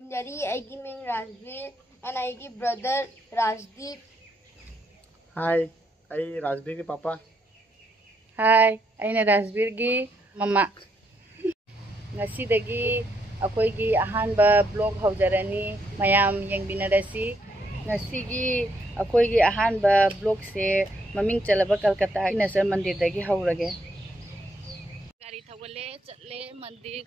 Rajveer and I brother Rajdeep. Hi, I Rajveer के पापा. Hi, aina Rajveer gi mama. Ngasidagi akoigi ahanba blog haujarani mayam yengbinarasi. Ngasigi akoigi ahanba blog se maming chalaba Kolkata inasar mandir dagi haurage. Gari thawale chatle mandir.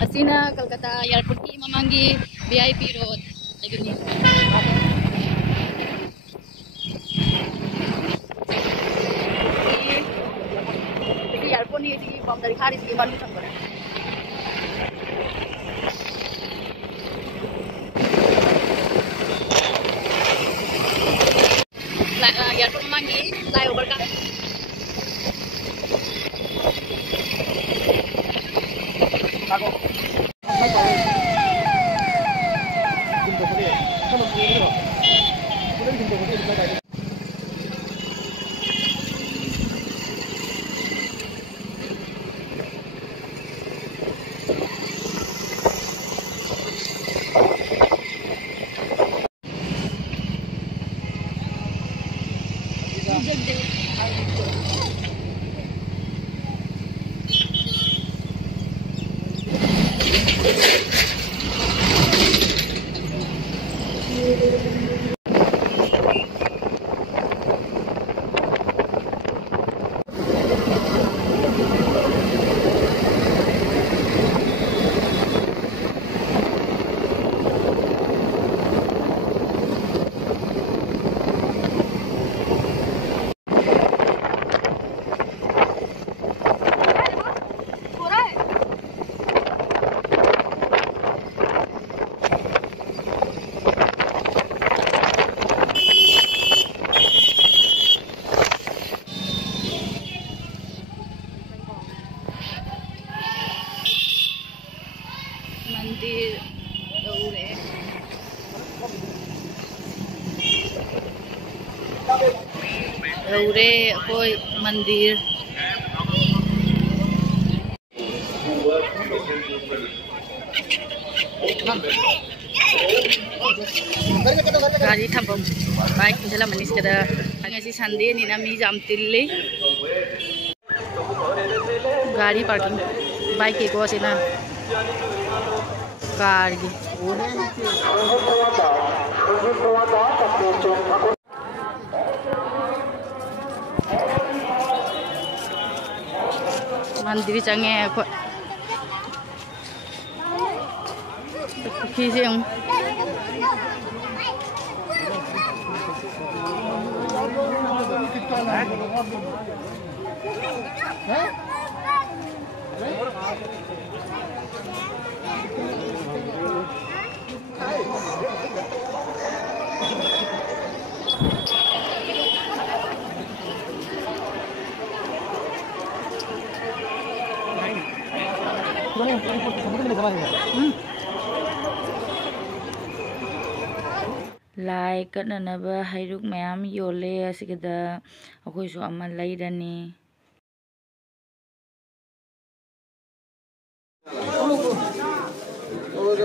Asina Kolkata airport ki mamangi VIP road lagini. Airport ni di boundary hari di baru sampai. Airport mamangi flyover ka. Mandir Raure koi mandir gari thambam bike jala manis kada angasi Sunday ni nami jam tille gari parking bike ko sina car की मंदिर चंगे खींचे lai katnanaba hairuk mayam yole asigada akoi su ama lairani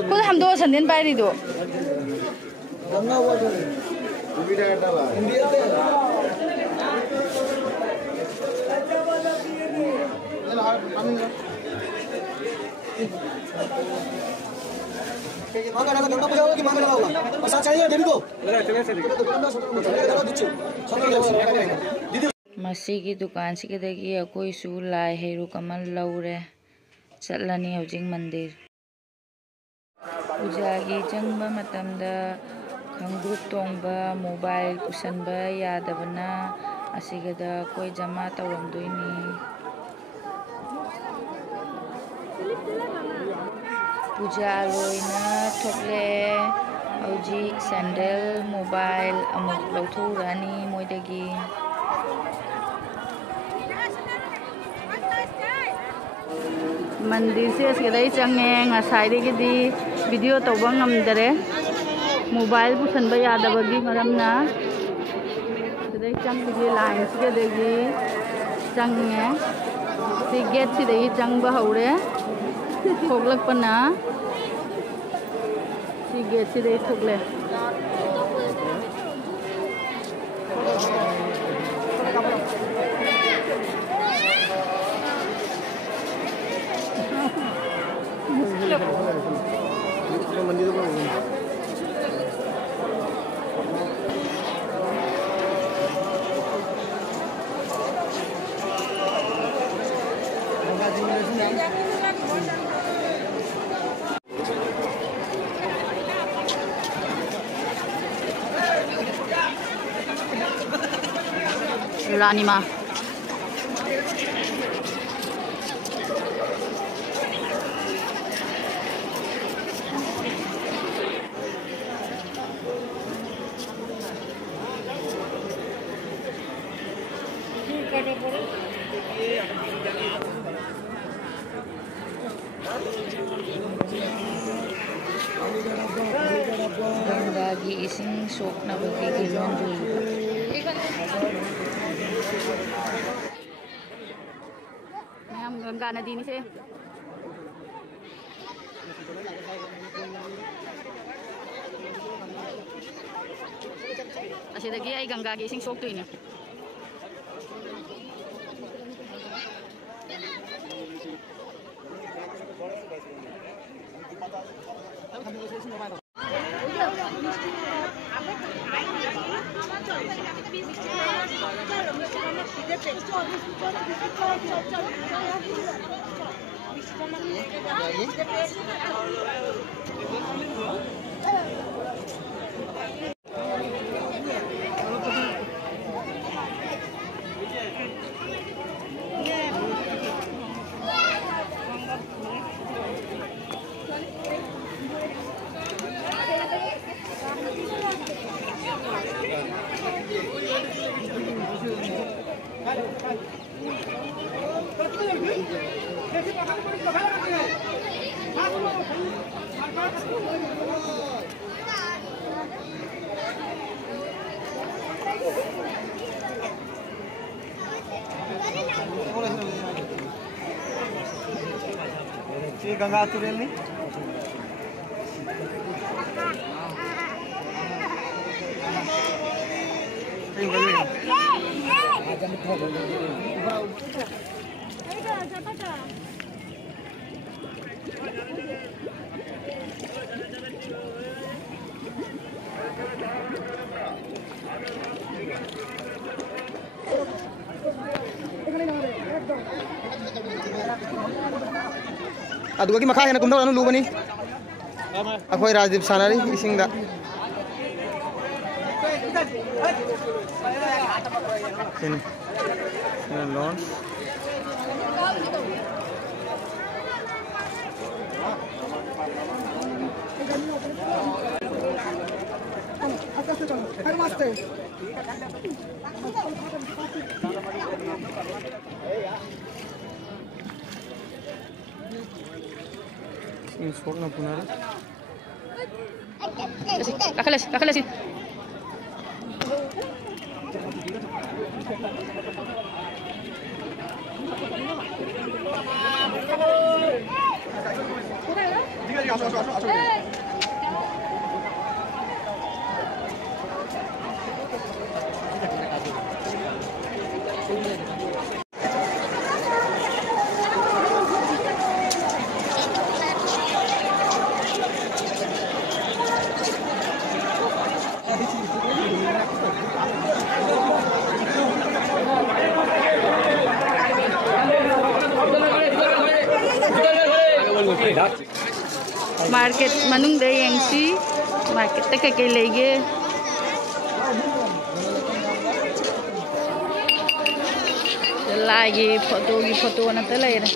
ko hamdo sanden pai ri do मसी की दुकान से कदगी कोई सु लाए हेरु कमल लौरे चलनी हौजिंग मंदिर पूजा की चंगबा मतमदा खंगुप तोंबा मोबाइल पुसनबा यादबना असिगदा कोई जमा तौरमदोइनी पूजा लोइना थोकले हौजी सैंडल मोबाइल अमुक लौथौरानी मोइदगी मंदिर से असगदई चंगे ngasaidegi वीडियो तौबा ngamdare मोबाइल पुसनबा यादबगी मरमना सदई चंगगी लाइन से देगी चंगे सी गेट से दही जंग हौरे थोगलकपना सी गेट से दही थोगले मंदिर रानी माँ गंगा की इसिंग सोकनबगी गिलोन मैम गंगा नदी से असीदगी आई गंगा की इसिंग सोकतोइने गंगा तुरेल नहीं अदुगी मखा हेन कुमदो लुबनी अखोय राजदीप सानारी इसिंगदा launch ini sok na punar kakale market मनुंग दे यंगसी मार्केट तक के लेगे लागे फोटो न त लेरे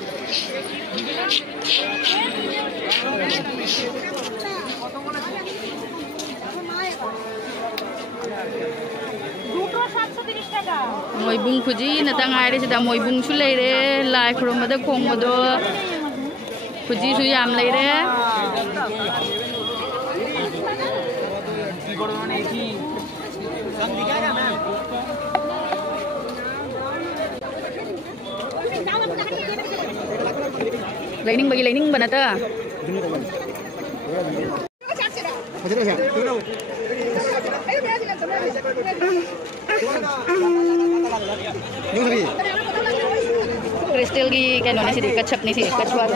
मोइबुंग खुजी न त ngaire sida moibung su leire lai khurumada khongmado खुजी सु याम लेरे Lening bagi lening bana ta. Crystal gi kano ni si kachap ni si kachwar.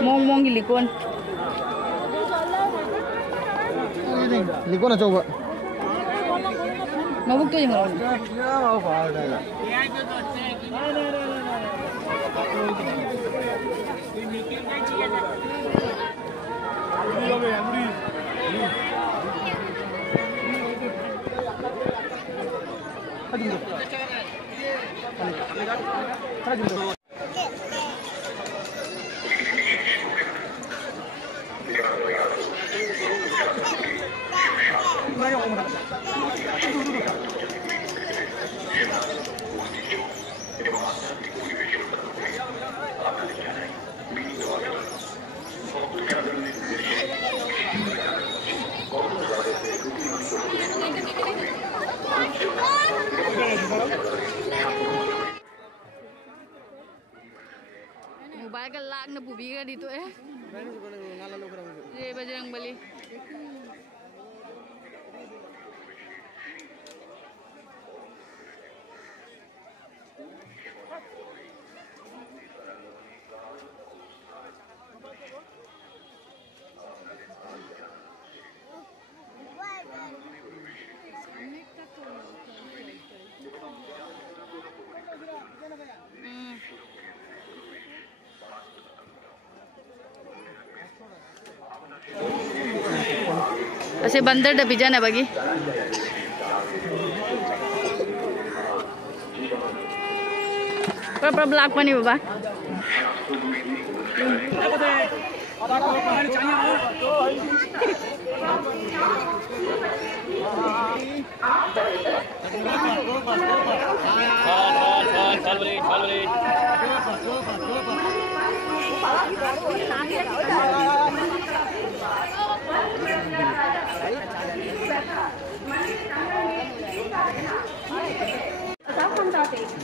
Mong mong gi likon. Likon aja coba. Mabuk tu yang orang. Mobile ka lag na bubi ka dito eh. Bajrang Bali. ऐसे बंदर डबी जाना बगी पर block पानी बाबा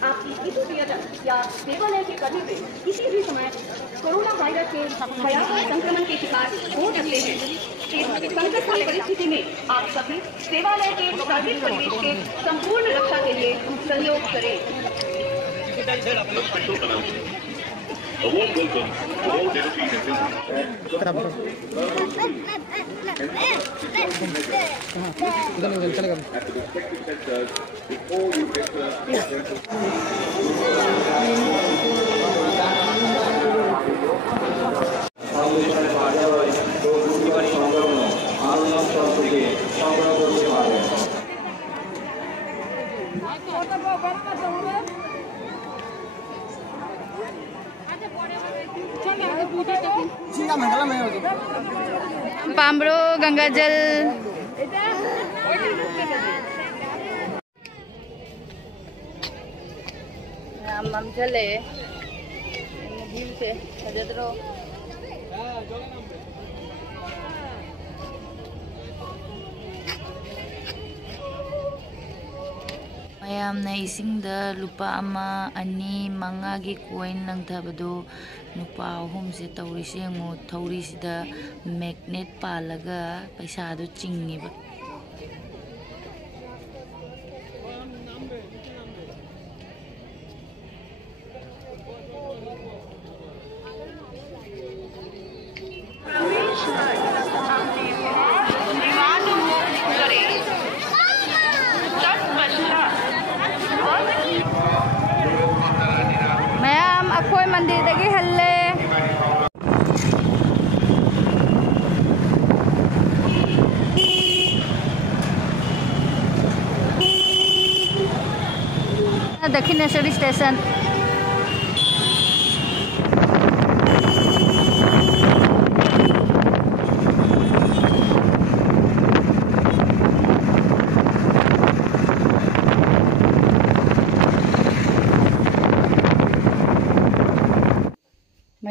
आपकी किसी पर्यटन या देवालय के कभी भी किसी भी समय कोरोना वायरस के भयावह संक्रमण के शिकार हो सकते हैं। इस संकटकालीन परिस्थिति में आप सभी देवालय के सार्वजनिक परिवेश के संपूर्ण रक्षा के लिए सहयोग करें। पामरो गंगा जल हम चले भीम से हजदरो ꯃꯌꯥꯝꯅ ꯏꯁꯤꯡꯗ ꯂꯨꯄꯥ 1, 2, 5ꯒꯤ ꯀꯣꯏꯟ ꯂꯪꯊꯕꯗꯣ ꯅꯨꯄꯥ 3ꯁꯦ ꯇꯧꯔꯤꯁꯦ ꯌꯦꯡꯉꯣ ꯊꯧꯔꯤꯁꯤꯗ ꯃꯦꯒꯅꯦꯠ ꯄꯥꯜꯂꯒ ꯄꯩꯁꯥꯗꯣ ꯆꯤꯡꯉꯤꯕ मैम अखोई मंदिर दगी हल्ले दक्षिणेश्वरी स्टेशन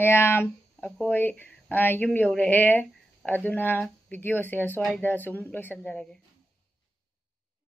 ꯃꯌꯥꯝ ꯑꯩꯈꯣꯏ ꯌꯨꯝ ꯌꯧꯔꯛꯑꯦ ꯑꯗꯨꯅ ꯚꯤꯗꯤꯑꯣꯁꯦ ꯁ꯭ꯋꯥꯏꯗ ꯁꯨꯝ ꯂꯣꯏꯁꯤꯟꯖꯔꯒꯦ